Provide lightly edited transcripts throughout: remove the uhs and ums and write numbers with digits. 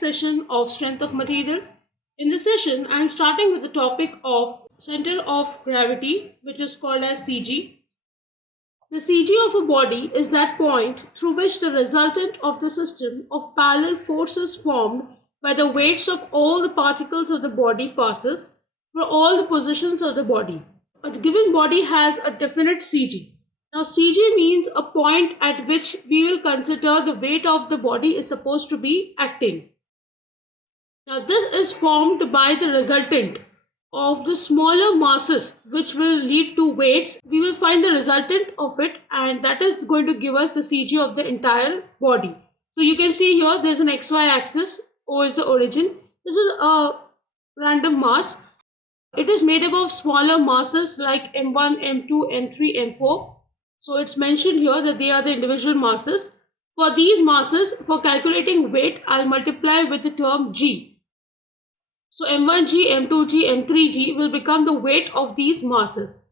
next session of strength of materials. In this session, I am starting with the topic of center of gravity, which is called as CG. The CG of a body is that point through which the resultant of the system of parallel forces formed by the weights of all the particles of the body passes for all the positions of the body. A given body has a definite CG. Now, CG means a point at which we will consider the weight of the body is supposed to be acting. Now, this is formed by the resultant of the smaller masses which will lead to weights. We will find the resultant of it, and that is going to give us the CG of the entire body. So you can see here there's an XY axis. O is the origin. This is a random mass. It is made up of smaller masses like M1, M2, M3, M4. So it's mentioned here that they are the individual masses. For these masses, for calculating weight, I'll multiply with the term G. So M1G, M2G, M3G will become the weight of these masses.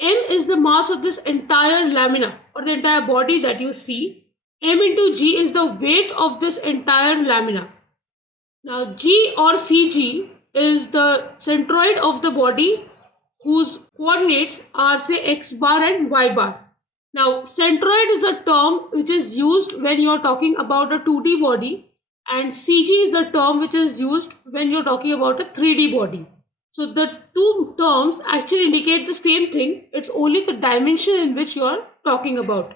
M is the mass of this entire lamina or the entire body that you see. M into G is the weight of this entire lamina. Now G or CG is the centroid of the body whose coordinates are say X bar and Y bar. Now centroid is a term which is used when you are talking about a 2D body, and CG is a term which is used when you're talking about a 3D body. So the two terms actually indicate the same thing. It's only the dimension in which you are talking about.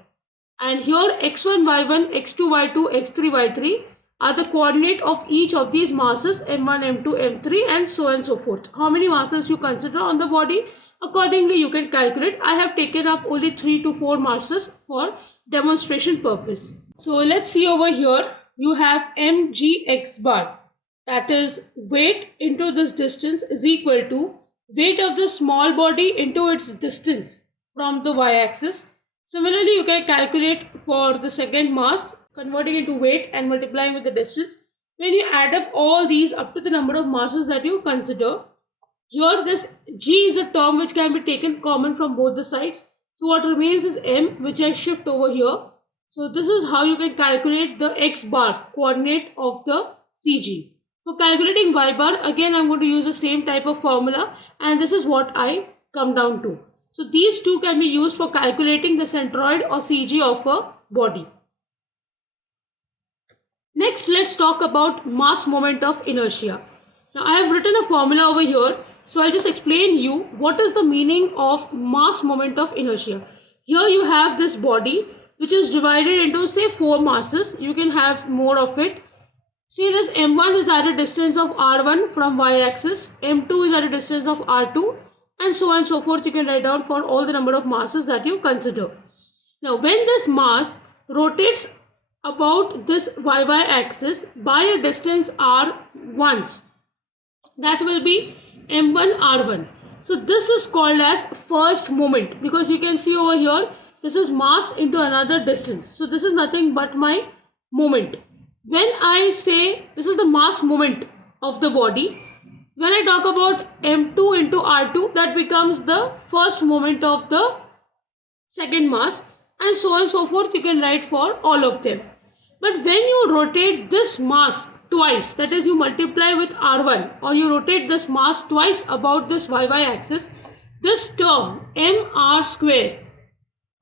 And here x1, y1, x2, y2, x3, y3 are the coordinate of each of these masses m1, m2, m3 and so on and so forth. How many masses you consider on the body? Accordingly, you can calculate. I have taken up only 3 to 4 masses for demonstration purpose. So let's see over here. You have mgx bar, that is weight into this distance is equal to weight of the small body into its distance from the y-axis. Similarly, you can calculate for the second mass, converting into weight and multiplying with the distance. When you add up all these up to the number of masses that you consider, here this G is a term which can be taken common from both the sides. So what remains is M, which I shift over here. So this is how you can calculate the X bar coordinate of the CG. For calculating Y bar, again I'm going to use the same type of formula, and this is what I come down to. So these two can be used for calculating the centroid or CG of a body. Next, let's talk about mass moment of inertia. Now I have written a formula over here. So I'll just explain you what is the meaning of mass moment of inertia. Here you have this body which is divided into say 4 masses. You can have more of it. See, this M1 is at a distance of R1 from y-axis, M2 is at a distance of R2, and so on and so forth. You can write down for all the number of masses that you consider. Now when this mass rotates about this y axis by a distance r once, that will be M1 R1. So this is called as first moment, because you can see over here this is mass into another distance. So this is nothing but my moment. When I say this is the mass moment of the body, when I talk about M2 into R2, that becomes the first moment of the second mass, and so on and so forth. You can write for all of them. But when you rotate this mass twice, that is you multiply with R1 or you rotate this mass twice about this YY axis, this term mr square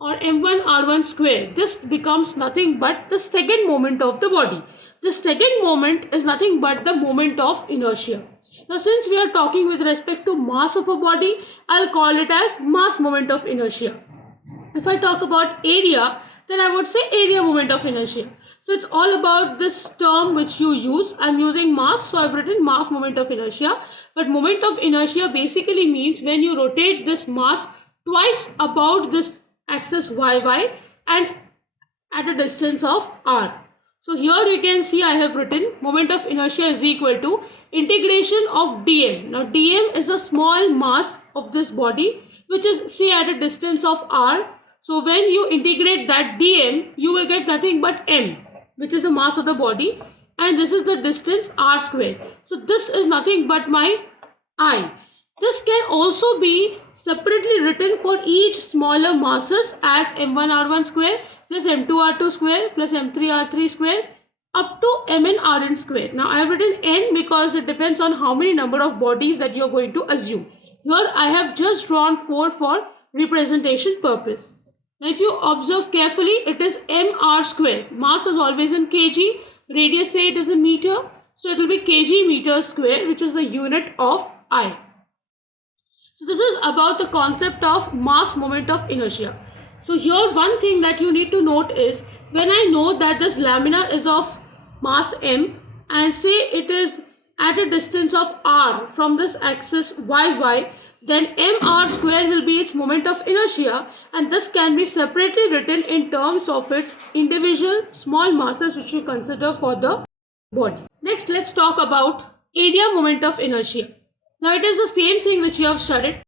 or m1 r1 square, this becomes nothing but the second moment of the body. The second moment is nothing but the moment of inertia. Now since we are talking with respect to mass of a body, I'll call it as mass moment of inertia. If I talk about area, then I would say area moment of inertia. So it's all about this term which you use. I'm using mass, so I've written mass moment of inertia. But moment of inertia basically means when you rotate this mass twice about this axis YY and at a distance of R. So here you can see I have written moment of inertia is equal to integration of dm. Now dm is a small mass of this body which is say at a distance of R. So when you integrate that dm, you will get nothing but m, which is the mass of the body, and this is the distance r square. So this is nothing but my I. This can also be separately written for each smaller masses as m1 r1 square plus m2 r2 square plus m3 r3 square up to mn rn square. Now I have written n because it depends on how many number of bodies that you are going to assume. Here I have just drawn 4 for representation purpose. Now if you observe carefully, it is mr square. Mass is always in kg, radius say it is in meter, so it will be kg meter square, which is the unit of I. So this is about the concept of mass moment of inertia. So here one thing that you need to note is, when I know that this lamina is of mass m and say it is at a distance of r from this axis yy, then mr square will be its moment of inertia, and this can be separately written in terms of its individual small masses which you consider for the body. Next, let's talk about area moment of inertia. Now it is the same thing which you have studied.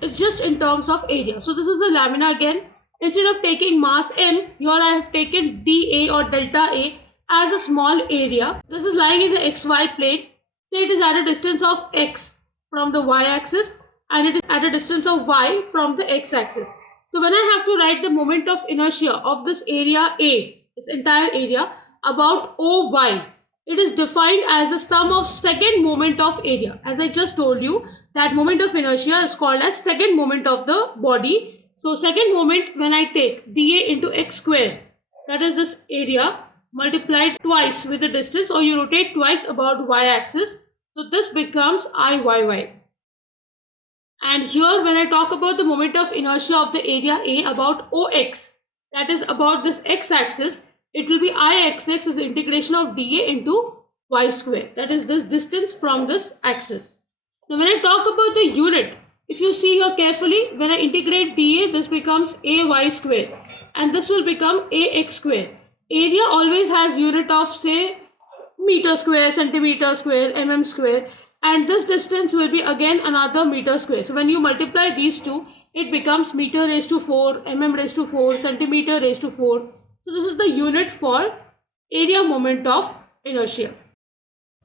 It's just in terms of area. So this is the lamina again. Instead of taking mass m, here I have taken dA or delta A as a small area. This is lying in the xy plane. Say it is at a distance of x from the y-axis and it is at a distance of y from the x-axis. So when I have to write the moment of inertia of this area A, this entire area, about OY, it is defined as the sum of second moment of area. As I just told you, that moment of inertia is called as second moment of the body. So second moment, when I take dA into x square, that is this area, multiplied twice with the distance, or you rotate twice about y-axis. So this becomes Iyy. And here when I talk about the moment of inertia of the area A about OX, that is about this x-axis, it will be Ixx is the integration of dA into y square. That is this distance from this axis. Now when I talk about the unit, if you see here carefully, when I integrate dA, this becomes ay square and this will become ax square. Area always has unit of say meter square, centimeter square, mm square, and this distance will be again another meter square. So when you multiply these two, it becomes meter raised to 4, mm raised to 4, centimeter raised to 4. So this is the unit for area moment of inertia.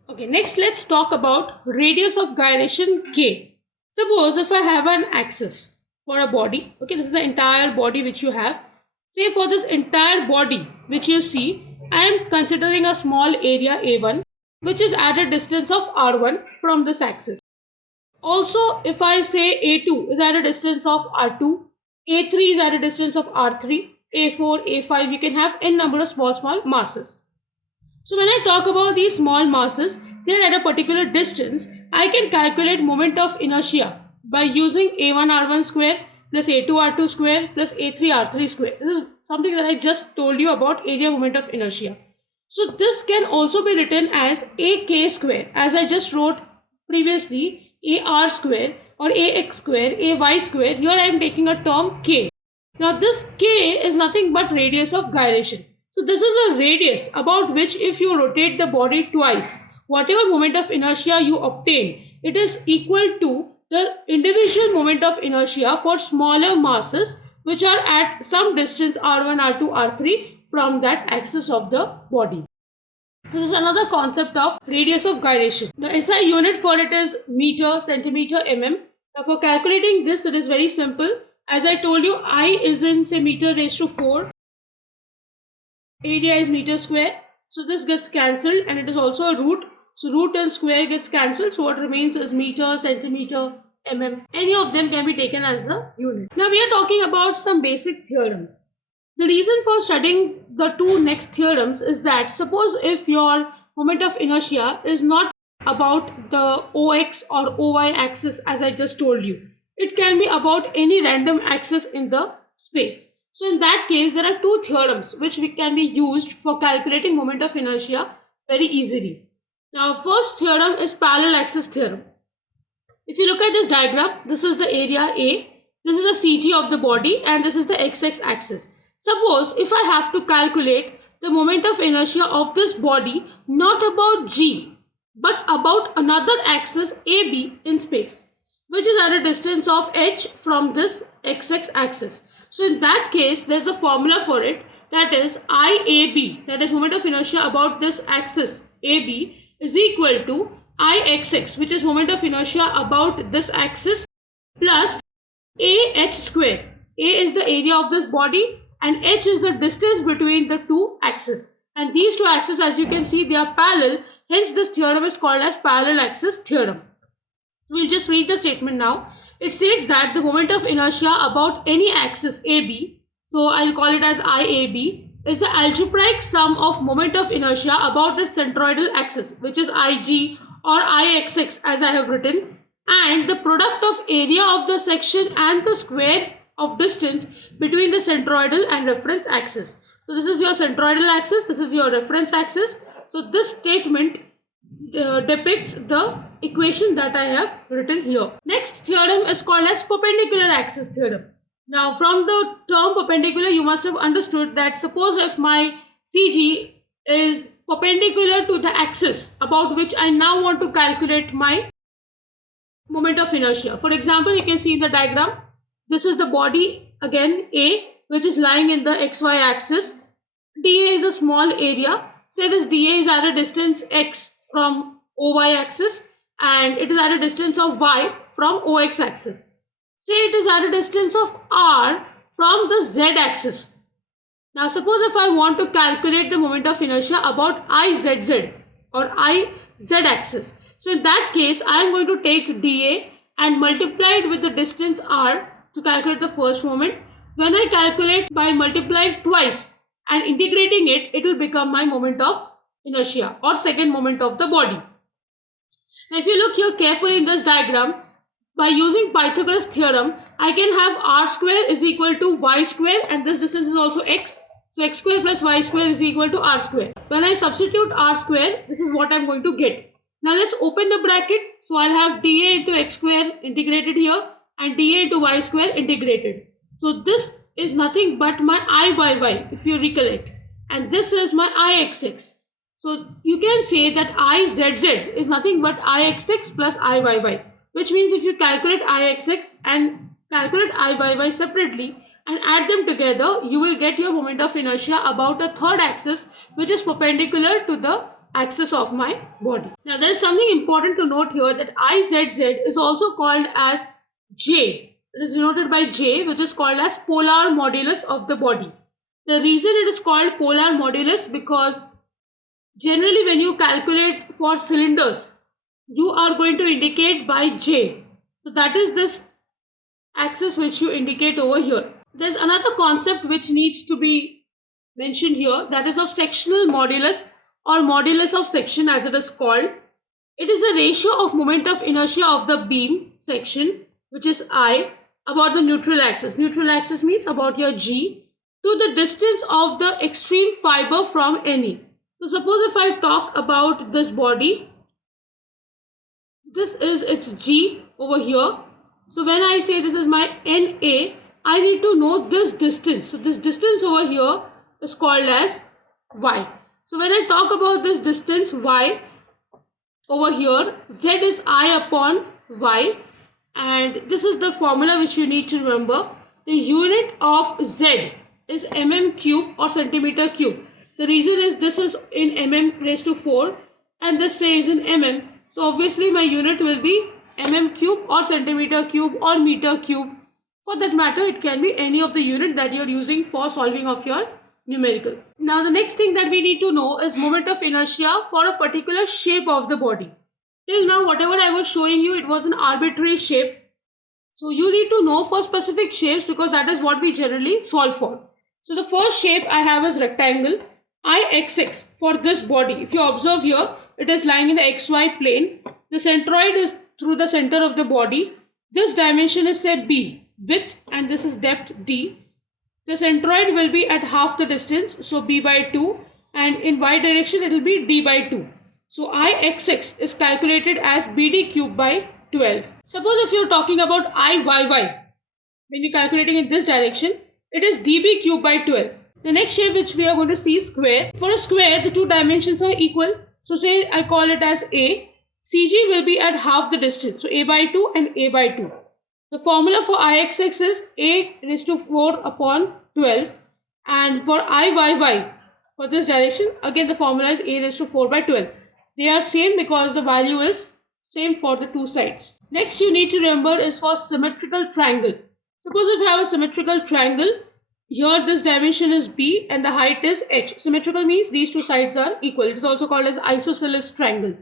Okay, next let's talk about radius of gyration k. Suppose if I have an axis for a body, okay, this is the entire body which you have. Say for this entire body which you see, I am considering a small area A1 which is at a distance of R1 from this axis. Also, if I say A2 is at a distance of R2, A3 is at a distance of R3, A4, A5, you can have n number of small masses. So when I talk about these small masses, they are at a particular distance. I can calculate moment of inertia by using A1R1 square plus A2R2 square plus A3R3 square. This is something that I just told you about area moment of inertia. So this can also be written as AK square, as I just wrote previously, AR square or AX square, AY square. Here I am taking a term K. Now this K is nothing but radius of gyration. So this is a radius about which if you rotate the body twice, whatever moment of inertia you obtain, it is equal to the individual moment of inertia for smaller masses which are at some distance R1, R2, R3 from that axis of the body. This is another concept of radius of gyration. The SI unit for it is meter, centimeter, mm. Now for calculating this, it is very simple. As I told you, I is in say meter raised to 4. Area is meter square. So this gets cancelled and it is also a root. So root and square gets cancelled. So what remains is meter, centimeter, mm. Any of them can be taken as the unit. Now we are talking about some basic theorems. The reason for studying the two next theorems is that suppose if your moment of inertia is not about the OX or OY axis as I just told you. It can be about any random axis in the space. So in that case, there are two theorems which can be used for calculating moment of inertia very easily. Now first theorem is parallel axis theorem. If you look at this diagram, this is the area A, this is the CG of the body and this is the XX axis. Suppose if I have to calculate the moment of inertia of this body not about G but about another axis AB in space, which is at a distance of h from this XX axis. So in that case, there is a formula for it, that is IAB, that is moment of inertia about this axis AB, is equal to IXX, which is moment of inertia about this axis, plus AH square. A is the area of this body and h is the distance between the two axes. And these two axes, as you can see, they are parallel. Hence, this theorem is called as parallel axis theorem. So we'll just read the statement now. It states that the moment of inertia about any axis AB, so I'll call it as IAB, is the algebraic sum of moment of inertia about its centroidal axis, which is IG or IXX as I have written, and the product of area of the section and the square of distance between the centroidal and reference axis. So this is your centroidal axis, this is your reference axis. So this statement depicts the equation that I have written here. Next theorem is called as perpendicular axis theorem. Now from the term perpendicular, you must have understood that suppose if my CG is perpendicular to the axis about which I now want to calculate my moment of inertia. For example, you can see in the diagram, this is the body again A, which is lying in the XY axis. dA is a small area. Say this dA is at a distance x from OY axis and it is at a distance of y from OX axis. Say it is at a distance of r from the z axis. Now suppose if I want to calculate the moment of inertia about IZZ or IZ axis. So in that case, I am going to take dA and multiply it with the distance r to calculate the first moment. When I calculate by multiplying twice and integrating it, it will become my moment of inertia or second moment of the body. Now if you look here carefully in this diagram, by using Pythagoras theorem, I can have r square is equal to y square and this distance is also x. So x square plus y square is equal to r square. When I substitute r square, this is what I am going to get. Now let's open the bracket. So I'll have dA into x square integrated here and dA into y square integrated. So this is nothing but my IYY if you recollect. And this is my IXX. So you can say that IZZ is nothing but IXX plus IYY. Which means if you calculate IXX and calculate IYY separately and add them together, you will get your moment of inertia about a third axis which is perpendicular to the axis of my body. Now there is something important to note here that IZZ is also called as J. It is denoted by J, which is called as polar modulus of the body. The reason it is called polar modulus because generally when you calculate for cylinders, you are going to indicate by J. So that is this axis which you indicate over here. There's another concept which needs to be mentioned here, that is of sectional modulus or modulus of section as it is called. It is a ratio of moment of inertia of the beam section, which is I, about the neutral axis. Neutral axis means about your G to the distance of the extreme fiber from any. So suppose if I talk about this body, this is its G over here. So when I say this is my NA, I need to know this distance. So this distance over here is called as Y. So when I talk about this distance Y over here, Z is I upon Y, and this is the formula which you need to remember. The unit of Z is mm cube or centimeter cube. The reason is this is in mm raised to 4 and this says in mm. So obviously my unit will be mm cube or centimeter cube or meter cube. For that matter, it can be any of the unit that you are using for solving of your numerical. Now the next thing that we need to know is moment of inertia for a particular shape of the body. Till now whatever I was showing you, it was an arbitrary shape. So you need to know for specific shapes because that is what we generally solve for. So the first shape I have is rectangle. IXX for this body. If you observe here, it is lying in the XY plane. The centroid is through the center of the body. This dimension is say B, width, and this is depth D. The centroid will be at half the distance, so B by 2, and in Y direction it will be D by 2. So IXX is calculated as BD cube by 12. Suppose if you are talking about IYY, when you are calculating in this direction, it is DB cube by 12. The next shape which we are going to see is square. For a square, the two dimensions are equal. So say I call it as A. CG will be at half the distance. So A by 2 and A by 2. The formula for IXX is A raised to 4 upon 12. And for IYY, for this direction, again the formula is A raised to 4 by 12. They are same because the value is same for the two sides. Next you need to remember is for symmetrical triangle. Suppose if you have a symmetrical triangle, Here this dimension is b and the height is h. Symmetrical means these two sides are equal. It is also called as isosceles triangle.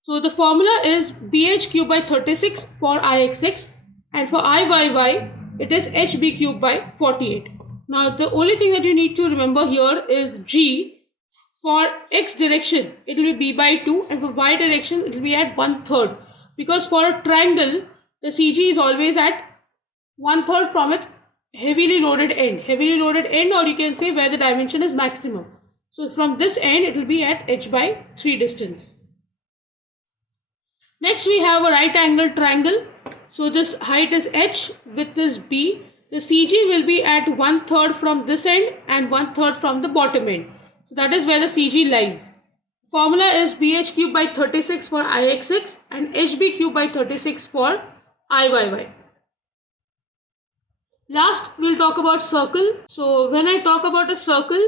So the formula is bh cubed by 36 for ixx, and for iyy it is hb cubed by 48. Now the only thing that you need to remember here is g. For x direction it will be b by 2, and for y direction it will be at 1/3, because for a triangle the CG is always at 1/3 from its heavily loaded end, or you can say where the dimension is maximum. So from this end it will be at h by 3 distance. Next we have a right angle triangle. So this height is h, width is b. The CG will be at 1/3 from this end and 1/3 from the bottom end. So that is where the CG lies. Formula is bh cubed by 36 for ixx and hb cubed by 36 for iyy. Last, we'll talk about circle. So when I talk about a circle,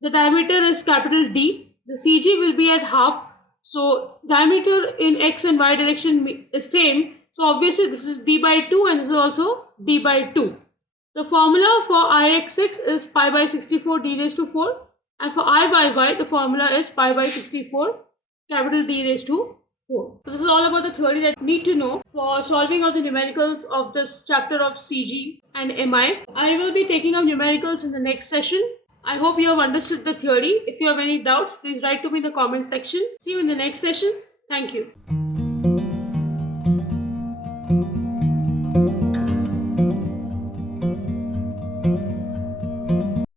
the diameter is capital D. The CG will be at half. So diameter in x and y direction is same. So obviously this is d by 2 and this is also d by 2. The formula for ixx is pi by 64 d raised to 4. And for iyy, the formula is pi by 64 capital D raised to 4. So this is all about the theory that you need to know for solving of the numericals of this chapter of CG and MI. I will be taking up numericals in the next session. I hope you have understood the theory. If you have any doubts, please write to me in the comment section. See you in the next session. Thank you.